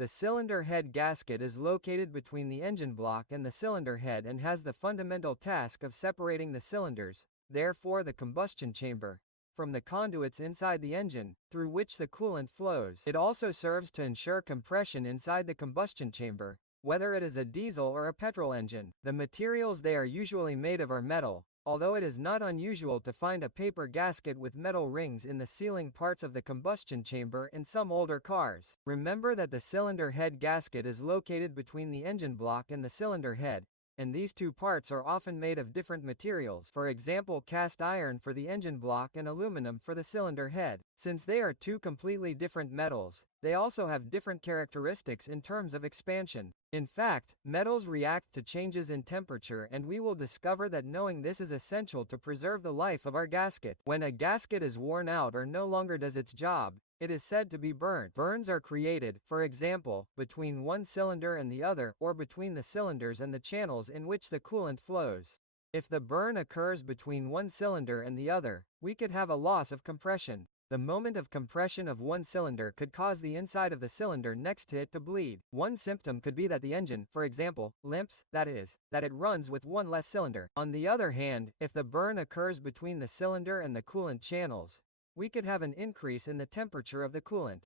The cylinder head gasket is located between the engine block and the cylinder head and has the fundamental task of separating the cylinders, therefore the combustion chamber, from the conduits inside the engine, through which the coolant flows. It also serves to ensure compression inside the combustion chamber, whether it is a diesel or a petrol engine. The materials they are usually made of are metal, although it is not unusual to find a paper gasket with metal rings in the sealing parts of the combustion chamber in some older cars. Remember that the cylinder head gasket is located between the engine block and the cylinder head, and these two parts are often made of different materials, for example cast iron for the engine block and aluminum for the cylinder head. Since they are two completely different metals, they also have different characteristics in terms of expansion. In fact, metals react to changes in temperature, and we will discover that knowing this is essential to preserve the life of our gasket. When a gasket is worn out or no longer does its job, it is said to be burnt. Burns are created, for example, between one cylinder and the other, or between the cylinders and the channels in which the coolant flows. If the burn occurs between one cylinder and the other, we could have a loss of compression. The moment of compression of one cylinder could cause the inside of the cylinder next to it to bleed. One symptom could be that the engine, for example, limps, that is, that it runs with one less cylinder. On the other hand, if the burn occurs between the cylinder and the coolant channels, we could have an increase in the temperature of the coolant.